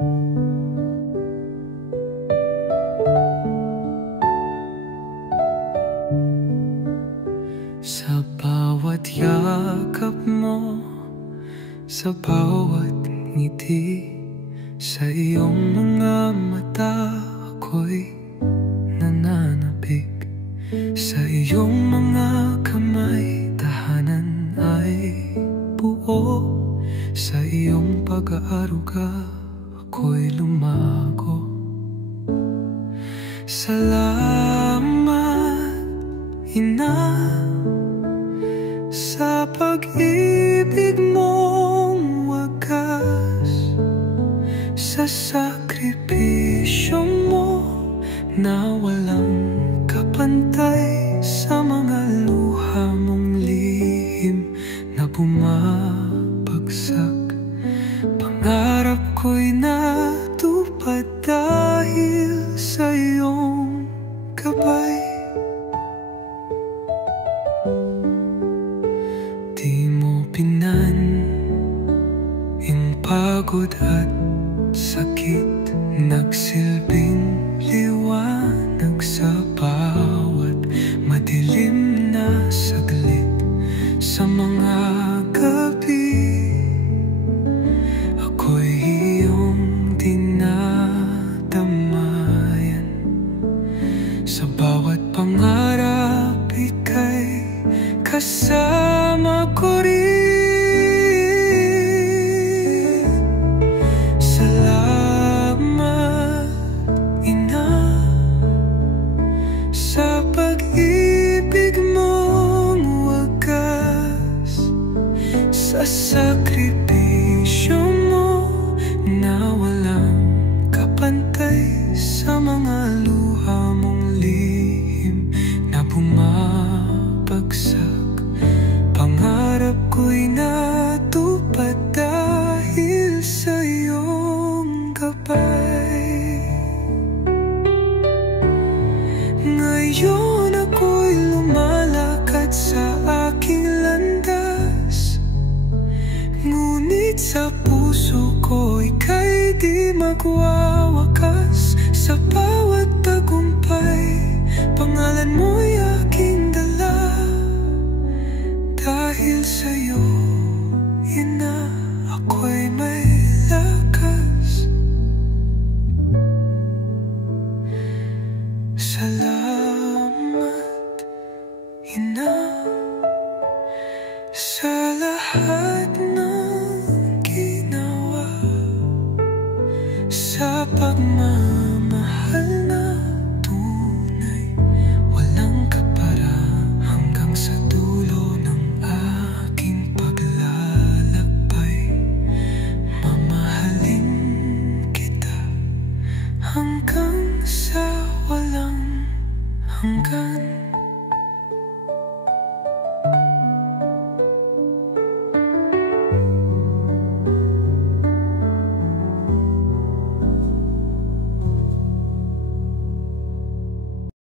Sa bawat yakap mo, sa bawat ngiti, sa iyong mga mata ako'y nananabik. Sa iyong mga kamay, tahanan ay buo. Sa iyong pag-aaruga, ako'y lumago. Salamat, Ina, sa pag-ibig mong wagas, sa sakripisyo mo na walang kapantay, sa mga luha mong lihim na bumabagsak. Pangarap ko'y natupad dahil sa iyong gabay. Di mo yung pagod at sakit, nagsilbing liwanag sa bawat madilim na saglit. Sa mga gabi, ako'y iyong dinadamayan. Sa bawat pangarap, ika'y kasama ko rin. Salamat, Ina, sa pag-ibig mong wagas, sa sakripisyo mo na walang kapantay, sa mga luha mong lihim na bumabagsak. Pangarap ko'y natupad dahil sa iyong gabay. Ngayon ako'y lumalakad sa aking landas, ngunit sa puso ko ika'y di magwawakas. Sa bawat tagumpay, pangalan mo'y aking dala. Dahil sa'yo, Ina, ako'y may lakas. Salamat, Ina, sa lahat ng ginawa, sa pagmamahal na tunay, walang kapara hanggang sa dulo ng aking paglalakbay. Mamahalin kita hanggang sa walang hanggan.